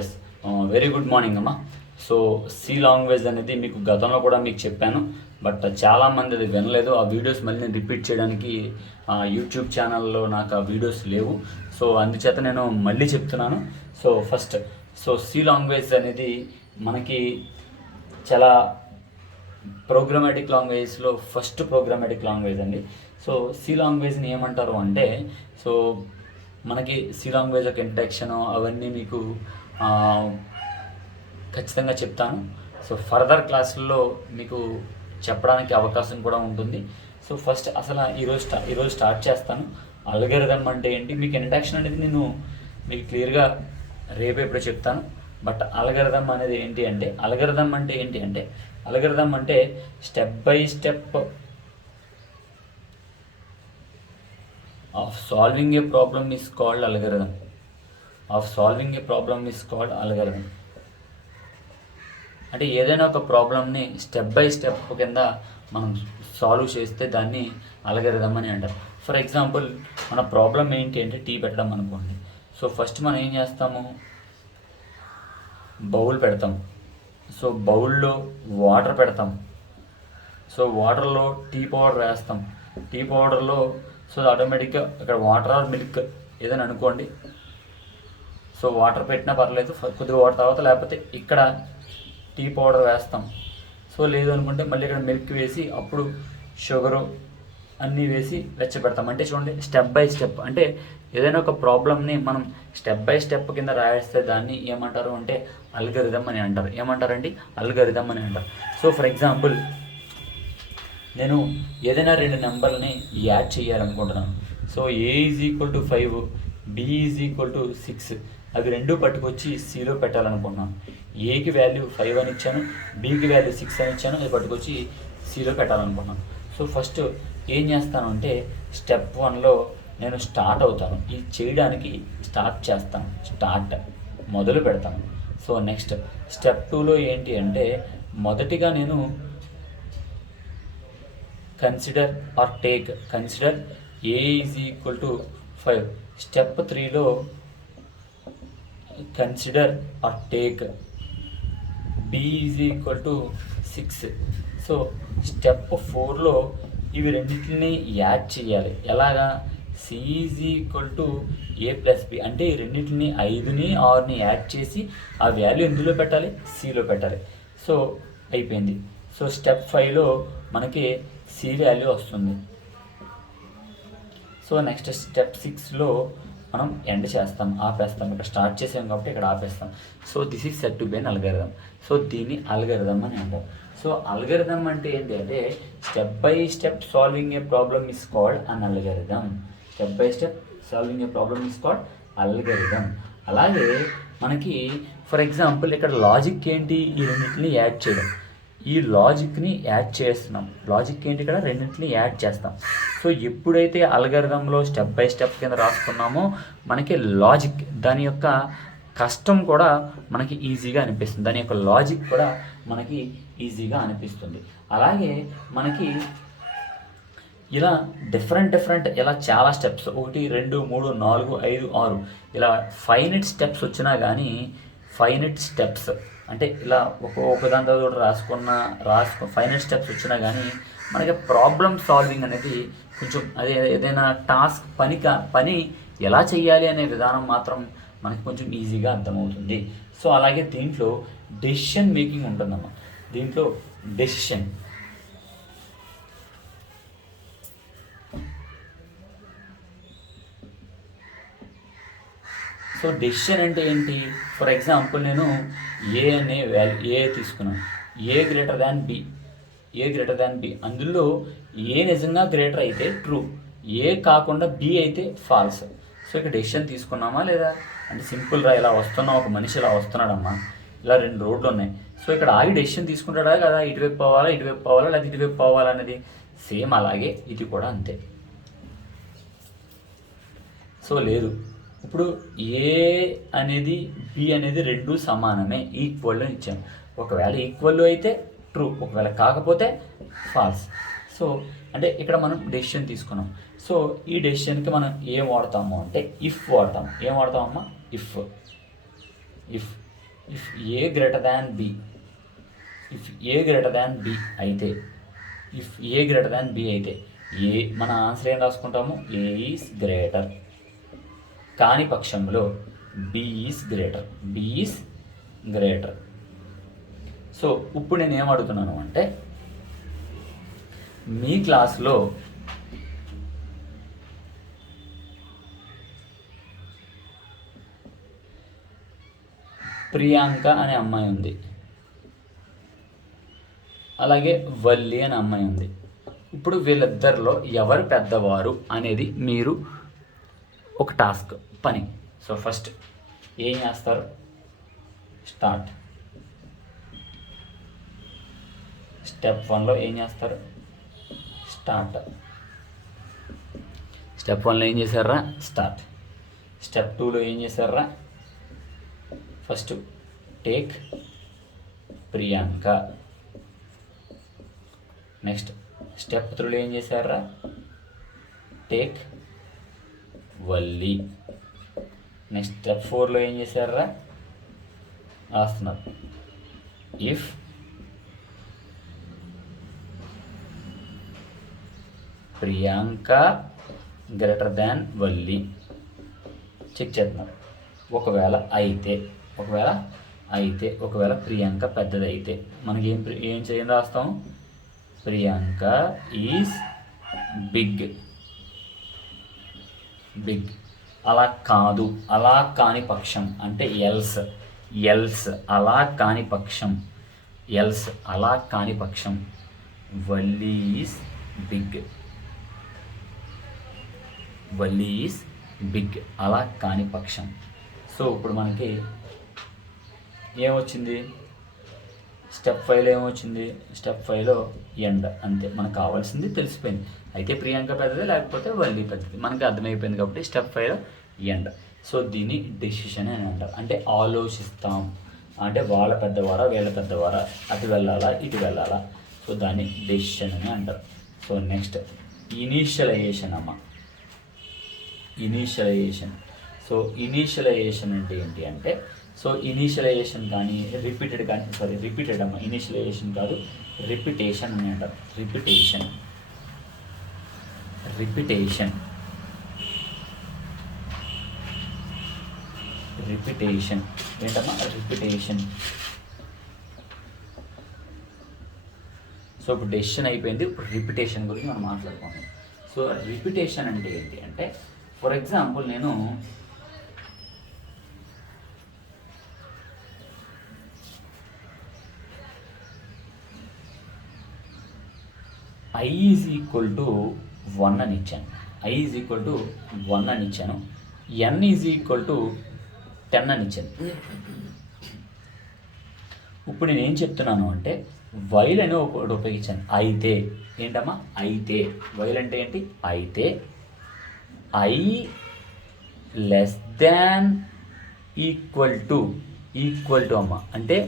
Yes. Very good morning అమ్మా. So C language అనేది మీకు గతంలో కూడా మీకు చెప్పాను, బట్ చాలామంది అది వినలేదు. ఆ వీడియోస్ మళ్ళీ నేను రిపీట్ చేయడానికి యూట్యూబ్ ఛానల్లో నాకు ఆ వీడియోస్ లేవు. సో అందుచేత నేను మళ్ళీ చెప్తున్నాను. సో సి లాంగ్వేజ్ అనేది మనకి చాలా ప్రోగ్రామాటిక్ లాంగ్వేజ్లో ఫస్ట్ ప్రోగ్రామాటిక్ లాంగ్వేజ్ అండి. సో సి లాంగ్వేజ్ని ఏమంటారు అంటే, సో మనకి సి లాంగ్వేజ్ యొక్క ఇంట్రడక్షన్ అవన్నీ మీకు ఖచ్చితంగా చెప్తాను. సో ఫర్దర్ క్లాసుల్లో మీకు చెప్పడానికి అవకాశం కూడా ఉంటుంది. సో ఫస్ట్ అసలు ఈరోజు స్టార్ట్ చేస్తాను. అల్గరిథం అంటే ఏంటి, మీకు ఇంట్రడక్షన్ అనేది నేను మీకు క్లియర్గా రేపు ఎప్పుడో చెప్తాను. బట్ అల్గరిథం అనేది ఏంటి అంటే, అల్గరిథం అంటే step by step of solving a problem is called algorithm. అంటే ఏదైనా ఒక ప్రాబ్లమ్ని స్టెప్ బై స్టెప్ కింద మనం సాల్వ్ చేస్తే దాన్ని అల్గరిథం అని అంటారు. ఫర్ ఎగ్జాంపుల్, మన ప్రాబ్లం ఏంటి అంటే టీ పెట్టడం అనుకోండి. సో ఫస్ట్ మనం ఏం చేస్తాము, బౌల్ పెడతాం. సో బౌల్లో వాటర్ పెడతాం. సో వాటర్లో టీ పౌడర్ వేస్తాం. టీ పౌడర్లో సో ఆటోమేటిక్గా ఇక్కడ వాటర్ ఆర్ మిల్క్ ఏదైనా అనుకోండి. సో వాటర్ పెట్టినా పర్లేదు, కొద్దిగా వాటర్ తర్వాత, లేకపోతే ఇక్కడ టీ పౌడర్ వేస్తాం. సో లేదు అనుకుంటే మళ్ళీ ఇక్కడ మిల్క్ వేసి అప్పుడు షుగరు అన్నీ వేసి వెచ్చబెడతాం. అంటే చూడండి, స్టెప్ బై స్టెప్. అంటే ఏదైనా ఒక ప్రాబ్లమ్ని మనం స్టెప్ బై స్టెప్ కింద రాయేస్తే దాన్ని ఏమంటారు అంటే అల్గరిథం అని అంటారు. ఏమంటారండి? అల్గరిథం అని అంటారు. సో ఫర్ ఎగ్జాంపుల్, నేను ఏదైనా 2 నెంబర్ని యాడ్ చేయాలనుకుంటున్నాను. So A is equal to 5, B is equal to 6, అవి రెండు పట్టుకొచ్చి సిలో పెట్టాలనుకుంటున్నాను. ఏకి వాల్యూ 5 అని ఇచ్చాను, బికి వాల్యూ 6 అని ఇచ్చాను, అది పట్టుకొచ్చి సిలో పెట్టాలనుకుంటున్నాను. సో ఫస్ట్ ఏం చేస్తాను అంటే, స్టెప్ 1లో నేను స్టార్ట్ అవుతాను. ఇది చేయడానికి మొదలు పెడతాను. సో నెక్స్ట్ స్టెప్ 2లో ఏంటి అంటే, మొదటిగా నేను consider A is equal to 5. Step 3లో consider or take B is equal to 6. So step 4లో ఇవి రెండింటిని యాడ్ చేయాలి. ఎలాగా? C is equal to A plus B. అంటే ఈ రెండింటిని 5ని 6ని యాడ్ చేసి ఆ వాల్యూ ఎందులో పెట్టాలి? సిలో పెట్టాలి. సో అయిపోయింది. సో స్టెప్ 5లో మనకి సి వాల్యూ వస్తుంది. సో నెక్స్ట్ స్టెప్ 6లో మనం ఎండ్ చేస్తాం, ఆపేస్తాం. ఇక్కడ స్టార్ట్ చేసాం కాబట్టి ఇక్కడ ఆపేస్తాం. So this is set to be an algorithm. So దీన్ని అల్గరిథం అని అంటారు. సో అల్గరిథం అంటే ఏంటి అంటే, step by step solving a problem is called an algorithm. అలాగే మనకి ఫర్ ఎగ్జాంపుల్ ఇక్కడ లాజిక్ ఏంటి? ఈ రెండింటిని యాడ్ చేయడం. ఈ లాజిక్ని యాడ్ చేస్తున్నాం. లాజిక్ ఏంటి? ఇక్కడ రెండింటిని యాడ్ చేస్తాం. సో ఎప్పుడైతే అల్గరిథంలో స్టెప్ బై స్టెప్ కింద రాసుకున్నామో మనకి లాజిక్, దాని యొక్క కష్టం కూడా మనకి ఈజీగా అనిపిస్తుంది, దాని యొక్క లాజిక్ కూడా మనకి ఈజీగా అనిపిస్తుంది. అలాగే మనకి ఇలా డిఫరెంట్ ఇలా చాలా స్టెప్స్, 1 2 3 4 5 6 ఇలా ఫైనైట్ స్టెప్స్ వచ్చినా కానీ, ఫైనైట్ స్టెప్స్ అంటే ఇలా ఒక దాని తర్వాత రాసుకున్న ఫైనైట్ స్టెప్స్ వచ్చినా కానీ మనకి ప్రాబ్లమ్ సాల్వింగ్ అనేది కొంచెం, అదే ఏదైనా టాస్క్ పని ఎలా చేయాలి అనే విధానం మాత్రం మనకి కొంచెం ఈజీగా అర్థమవుతుంది. సో అలాగే దీంట్లో డెసిషన్ మేకింగ్ ఉంటుందమ్మా. దీంట్లో డెసిషన్ సో డెసిషన్ అంటే ఏంటి? ఫర్ ఎగ్జాంపుల్, నేను ఏ అనే వాల్యూ తీసుకున్నాను. ఏ గ్రేటర్ దాన్ బి. అందులో ఏ నిజంగా గ్రేటర్ అయితే ట్రూ, ఏ కాకుండా బి అయితే ఫాల్స్. సో ఇక్కడ డెసిషన్ తీసుకున్నామా లేదా అంటే సింపుల్ రా. ఇలా వస్తున్నాం, ఒక మనిషి ఇలా వస్తున్నాడమ్మా, ఇలా 2 రోడ్లు ఉన్నాయి. సో ఇక్కడ ఆగి డెసిషన్ తీసుకుంటాడా కదా, ఇటువైపు పోవాలా లేదా ఇటువైపు పోవాలా అనేది. సేమ్ అలాగే ఇది కూడా అంతే. సో లేదు, ఇప్పుడు ఏ అనేది బి అనేది 2 సమానమే, ఈక్వల్ అని ఇచ్చాను. ఒకవేళ ఈక్వల్ అయితే ట్రూ, ఒకవేళ కాకపోతే ఫాల్స్. సో అంటే ఇక్కడ మనం డెసిషన్ తీసుకున్నాం. సో ఈ డెసిషన్కి మనం ఏం వాడతాము అంటే ఇఫ్ వాడతాం. ఏం వాడతామమ్మా? If. If if A greater than B, if A greater than B అయితే, if A greater than B అయితే ఏ మన ఆన్సర్ ఏం రాసుకుంటాము, ఏ ఈస్ గ్రేటర్. కాని పక్షంలో B is greater, B is greater. So ఇప్పుడు నేను ఏం అడుగుతున్నాను అంటే, మీ క్లాస్లో ప్రియాంక అనే అమ్మాయి ఉంది, అలాగే వల్లి అనే అమ్మాయి ఉంది. ఇప్పుడు వీళ్ళిద్దరిలో ఎవరు పెద్దవారు అనేది మీరు ఒక టాస్క్, పని. సో ఫస్ట్ ఏం చేస్తారు, స్టార్ట్. స్టెప్ 1లో ఏం చేస్తారు, స్టార్ట్. స్టెప్ 1లో ఏం చేశారా, స్టార్ట్. స్టెప్ 2లో ఏం చేశారా, first take Priyanka. Next step 3లో ఏం చేశారా, టేక్ వల్లి. నెక్స్ట్ స్టెప్ 4లో ఏం చేశారా, రాస్తున్నారు, if Priyanka greater than Valli check చేస్తున్నారు. ఒకవేళ ప్రియాంక పెద్దది అయితే మనకి ఏం చేయండి రాస్తాం, ప్రియాంక ఈజ్ బిగ్. అలా కాదు, అలా కాని పక్షం అంటే ఎల్స్ అలా కాని పక్షం, వల్లి ఈజ్ బిగ్, అలా కాని పక్షం. సో ఇప్పుడు మనకి ఏమొచ్చింది, స్టెప్ 5లో ఏమొచ్చింది, స్టెప్ 5లో ఎండ్. అంతే, మనకు కావాల్సింది తెలిసిపోయింది. అయితే ప్రియాంక పెద్దది లేకపోతే వల్లి పెద్దది మనకి అర్థమైపోయింది కాబట్టి స్టెప్ 5లో ఎండ్. సో దీన్ని డెసిషన్ అని అంటారు. అంటే ఆలోచిస్తాం, అంటే వాళ్ళ పెద్దవారా వీళ్ళ పెద్దవారా, అటు వెళ్ళాలా ఇటు వెళ్ళాలా, సో దాన్ని డెసిషన్ అని అంటారు. సో నెక్స్ట్ ఇనీషియలైజేషన్ అమ్మ, ఇనీషియలైజేషన్. సో ఇనీషియలైజేషన్ అంటే ఏంటి అంటే, సో ఇనీషియలైజేషన్ కానీ రిపీటెడ్ అమ్మ, ఇనీషియలైజేషన్ కాదు, రిపిటేషన్ అని అంటారు. రిపిటేషన్ ఏంటమ్మా, రిపిటేషన్. సో ఇప్పుడు డెసిషన్ అయిపోయింది, ఇప్పుడు రిపిటేషన్ గురించి మనం మాట్లాడుకుందాం. సో రిపిటేషన్ అంటే ఏంటి అంటే, ఫర్ ఎగ్జాంపుల్ నేను i ఈజ్ ఈక్వల్ టు 1 అని ఇచ్చాను, n ఈజ్ ఈక్వల్ టు 10 అని ఇచ్చాను. ఇప్పుడు నేను ఏం చెప్తున్నాను అంటే, వైల్ అని ఒకటి ఉపయోగించాను. అయితే ఏంటమ్మా, వైల్ అంటే ఏంటి, అయితే i less than equal to అమ్మ అంటే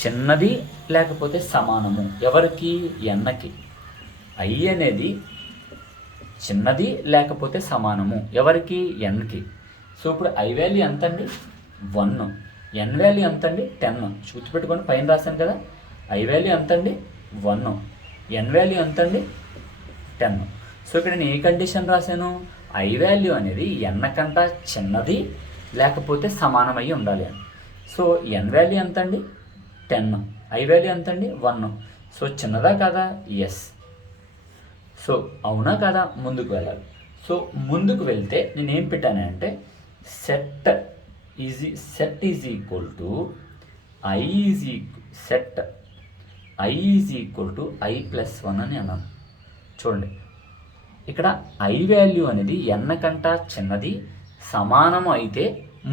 చిన్నది లేకపోతే సమానము. ఎవరికి, ఎన్నకి. i అనేది చిన్నది లేకపోతే సమానము ఎవరికి, ఎన్కి. సో ఇప్పుడు i వాల్యూ ఎంత అండి, 1. n వాల్యూ ఎంత అండి, 10. గుర్తుపెట్టుకోండి, పైన రాశాను కదా, i వాల్యూ ఎంత అండి, 1. n వాల్యూ ఎంత అండి, 10. సో ఇక్కడ నేను ఏ కండిషన్ రాశాను, i వాల్యూ అనేది n కంటే చిన్నది లేకపోతే సమానమై ఉండాలి అని. సో n వాల్యూ ఎంత అండి, 10. i వాల్యూ ఎంత అండి, 1. సో చిన్నదా కాదా, ఎస్. సో అవునా కాదా, ముందుకు వెళ్ళాలి. సో ముందుకు వెళ్తే నేను ఏం పెట్టానంటే, set is equal to i is equal to i plus 1 అని అన్నాను. చూడండి, ఇక్కడ i వాల్యూ అనేది n కంటే చిన్నది సమానము అయితే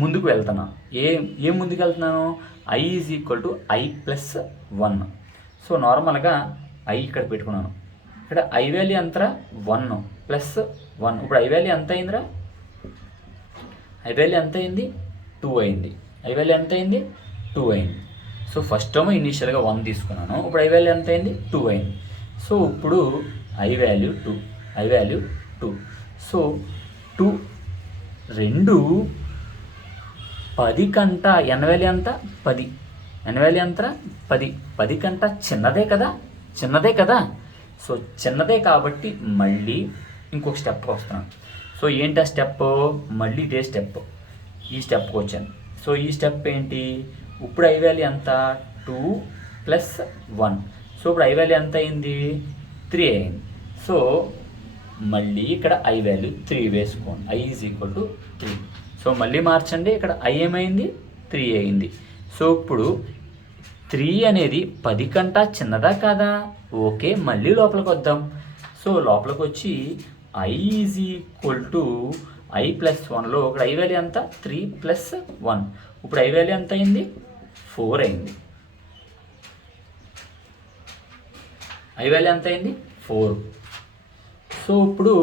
ముందుకు వెళ్తున్నాను. ఏం ముందుకు వెళ్తున్నాను, i is equal to i plus 1. So నార్మల్గా i ఇక్కడ పెట్టుకున్నాను. ఇక్కడ i వాల్యూ ఎంతరా, 1 ప్లస్ 1. ఇప్పుడు i వాల్యూ ఎంత అయిందిరా, i వాల్యూ ఎంత అయింది, 2 అయింది. i వాల్యూ ఎంత అయింది, 2 అయింది. సో ఫస్ట్ టర్మ్ ఇనీషియల్గా 1 తీసుకున్నాను, ఇప్పుడు i వాల్యూ ఎంత అయింది, 2 అయింది. సో ఇప్పుడు i వాల్యూ 2. సో 2 రెండు 10 కంట n వాల్యూ ఎంత 10, n వాల్యూ ఎంత 10, 10 కంట చిన్నదే కదా. సో చిన్నదే కాబట్టి మళ్ళీ ఇంకొక స్టెప్కి వస్తున్నాను. సో ఏంటి ఆ స్టెప్, మళ్ళీ ఇదే స్టెప్, ఈ స్టెప్కి వచ్చాను. సో ఈ స్టెప్ ఏంటి, ఇప్పుడు ఐ వాల్యూ ఎంత 2 + 1. సో ఇప్పుడు ఐ వాల్యూ ఎంత అయింది 3 అయింది. సో మళ్ళీ ఇక్కడ ఐ వాల్యూ 3 వేసుకోండి, i = 3. సో మళ్ళీ మార్చండి, ఇక్కడ ఐ ఏమైంది 3 అయింది. సో ఇప్పుడు 3 అనేది 10 కంటా చిన్నదా కాదా, ఓకే. మళ్ళీ లోపలికి వద్దాం. సో లోపలికి వచ్చి i = i + 1లో ఇక్కడ ఐ వాల్యూ ఎంత 3 + 1. ఇప్పుడు ఐ వాల్యూ ఎంత అయింది 4 అయింది. ఐ వాల్యూ ఎంత అయింది 4. సో ఇప్పుడు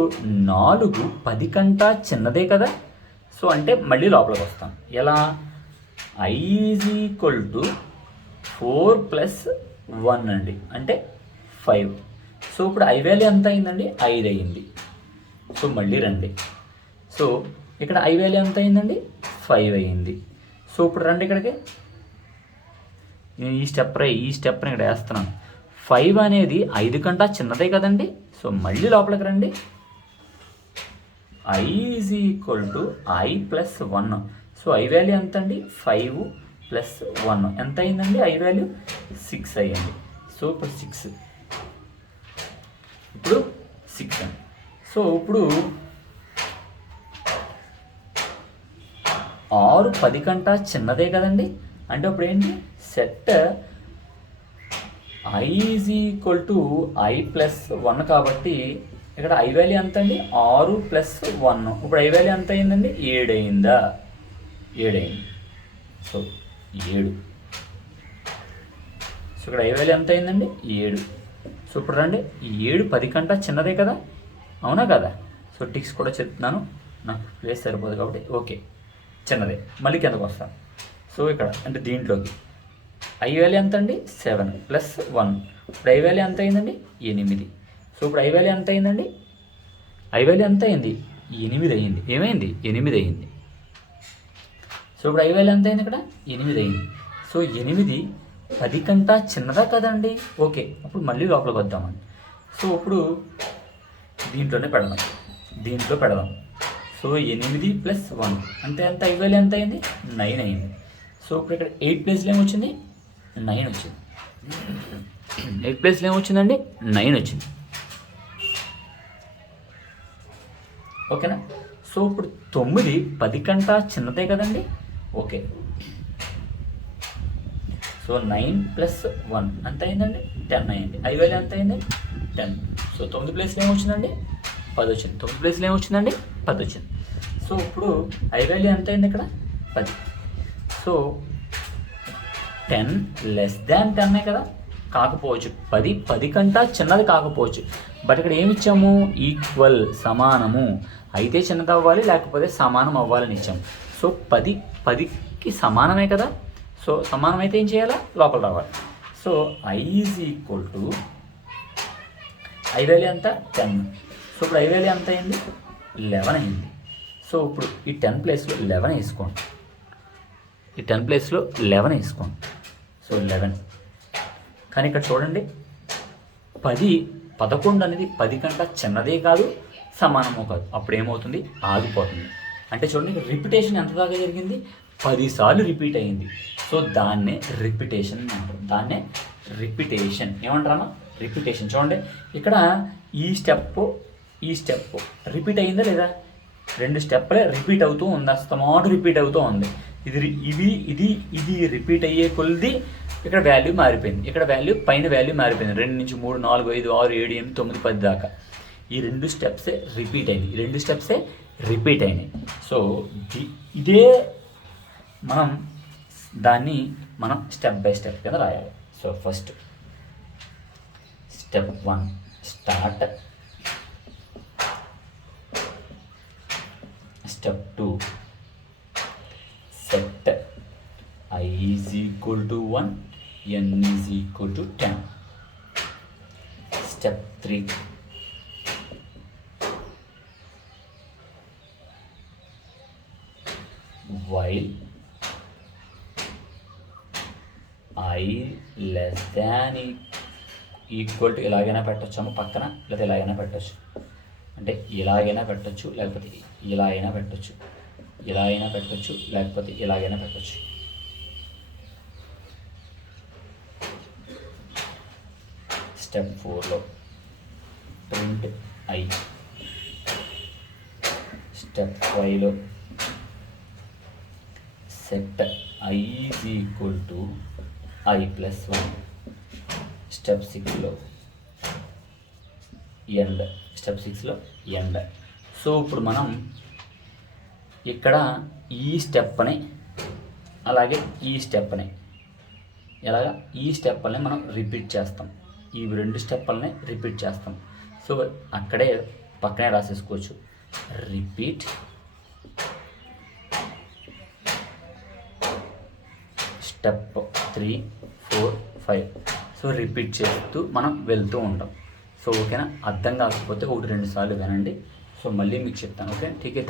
4 10 కంటా చిన్నదే కదా. సో అంటే మళ్ళీ లోపలికి వస్తాం. ఎలా, i = 4 + 1 అండి, అంటే 5. సో ఇప్పుడు ఐ వాల్యూ ఎంత అయిందండి 5 అయింది. సో మళ్ళీ రండి. సో ఇక్కడ ఐ వాల్యూ ఎంత అయిందండి 5 అయింది. సో ఇప్పుడు రండి ఇక్కడికి, నేను ఈ స్టెప్ని ఇక్కడ వేస్తున్నాను. 5 అనేది 5 కంటా చిన్నదే కదండి. సో మళ్ళీ లోపలికి రండి. i = i + 1. So I value ఎంత అండి 5 + 1 ఎంత అయిందండి, ఐ వాల్యూ 6 అయ్యింది. సో ఇప్పుడు 6 అండి. సో ఇప్పుడు 6 10 కంటా చిన్నదే కదండి. అంటే ఇప్పుడు ఏంటి, సెట్ i = i + 1 కాబట్టి ఇక్కడ ఐ వాల్యూ ఎంత అండి 6 + 1. ఇప్పుడు ఐ వాల్యూ ఎంత అయిందండి 7 అయిందా, 7 అయింది. సో 7. సో ఇక్కడ ఐ వాల్యూ ఎంత అయిందండి 7. సో ఇప్పుడు రండి, 7 10 కంటా చిన్నదే కదా, అవునా కదా. సో టిక్స్ కూడా చెప్తున్నాను, నాకు ప్లేస్ సరిపోదు కాబట్టి ఓకే, చిన్నదే. మళ్ళీ కిందకు వస్తాను. సో ఇక్కడ అంటే దీంట్లోకి ఐ వాల్యూ ఎంత అండి 7 + 1. ఇప్పుడు ఐ వాల్యూ ఎంత అయిందండి 8. సో ఇప్పుడు ఐ వాల్యూ ఎంత అయిందండి, ఐ వాల్యూ ఎంత అయింది 8 అయింది. ఏమైంది 8 అయింది. సో ఇప్పుడు ఐ వాల్యూ ఎంత అయింది ఇక్కడ 8 అయింది. సో 8 10 కంటా చిన్నదా కదండి, ఓకే. అప్పుడు మళ్ళీ లోపలికి వద్దామండి. సో ఇప్పుడు దీంట్లో పెడదాం. సో 8 + 1 అంటే ఎంత, ఐ వాల్యూ ఎంత అయింది 9 అయింది. సో ఇప్పుడు ఇక్కడ 8 ప్లేస్లో ఏమొచ్చింది 9 వచ్చింది. 8 ప్లేస్లో ఏమొచ్చిందండి 9 వచ్చింది. ఓకేనా. సో ఇప్పుడు 9 10 కంటా చిన్నదే కదండి, ఓకే. సో 9 + 1 ఎంత అయిందండి 10 అయింది. ఐ వాల్యూ ఎంత అయింది 10. సో 9 ప్లేస్లో ఏమొచ్చిందండి 10 వచ్చింది. 9 ప్లేస్లో ఏమొచ్చిందండి 10 వచ్చింది. సో ఇప్పుడు ఐ వాల్యూ ఎంత అయింది ఇక్కడ 10. సో 10 < 10 కదా, కాకపోవచ్చు. 10 కంటా చిన్నది కాకపోవచ్చు. బట్ ఇక్కడ ఏమి ఇచ్చాము, ఈక్వల్ సమానము అయితే చిన్నది అవ్వాలి, లేకపోతే సమానం అవ్వాలని ఇచ్చాము. సో 10కి సమానమే కదా. సో సమానం అయితే ఏం చేయాలా, లోపల రావాలి. సో i = ఐ వాల్యూ ఎంత 10. సో ఇప్పుడు ఐ వాల్యూ ఎంత అయింది 11 అయింది. సో ఇప్పుడు ఈ 10 ప్లేస్లో 11 వేసుకోండి. సో 11. కానీ ఇక్కడ చూడండి, 11 అనేది 10 కంటా చిన్నదే కాదు, సమానమో కాదు. అప్పుడు ఏమవుతుంది, ఆగిపోతుంది. అంటే చూడండి, రిపిటేషన్ ఎంత దాకా జరిగింది 10 సార్లు రిపీట్ అయింది. సో దాన్నే రిపిటేషన్ అంటారు. ఏమంటారమ్మా, రిపిటేషన్. చూడండి ఇక్కడ ఈ స్టెప్ రిపీట్ అయిందా లేదా, 2 స్టెప్పులే రిపీట్ అవుతూ ఉంది, అస్తమాటు రిపీట్ అవుతూ ఉంది. ఇది రిపీట్ అయ్యే కొద్ది ఇక్కడ వాల్యూ మారిపోయింది. ఇక్కడ పైన వాల్యూ మారిపోయింది. 2 నుంచి 3 4 5 6 7 8 9 10 దాకా ఈ 2 స్టెప్సే రిపీట్ అయినాయి. సో ఇదే దాన్ని మనం స్టెప్ బై స్టెప్ కింద రాయాలి. So first step 1 start, step 2 set i = 1 n = 10. Step 3 while I less than equal to ఇలాగైనా పెట్టొచ్చాము పక్కన, లేదా ఇలాగైనా పెట్టచ్చు. అంటే ఇలాగైనా పెట్టచ్చు, లేకపోతే ఇలా అయినా పెట్టచ్చు, ఇలా అయినా పెట్టచ్చు, లేకపోతే ఇలాగైనా పెట్టచ్చు. స్టెప్ 4లో ప్రింట్ ఐ. స్టెప్ 5లో set I is equal to I plus 1. Step 6లో ఎండ్. స్టెప్ 6లో ఎండ్. సో ఇప్పుడు మనం ఇక్కడ ఈ స్టెప్ని అలాగే ఈ స్టెప్ని ఎలాగా ఈ స్టెప్ని మనం రిపీట్ చేస్తాం. ఈ 2 స్టెప్లని రిపీట్ చేస్తాం. సో అక్కడే పక్కనే రాసేసుకోవచ్చు. Repeat step 3, 4, 5. సో రిపీట్ చేస్తూ మనం వెళ్తూ ఉంటాం. సో ఓకేనా? అర్థం కాకపోతే 1-2 సార్లు వినండి. సో మళ్ళీ మీకు చెప్తాను. ఓకే, ఠీక్.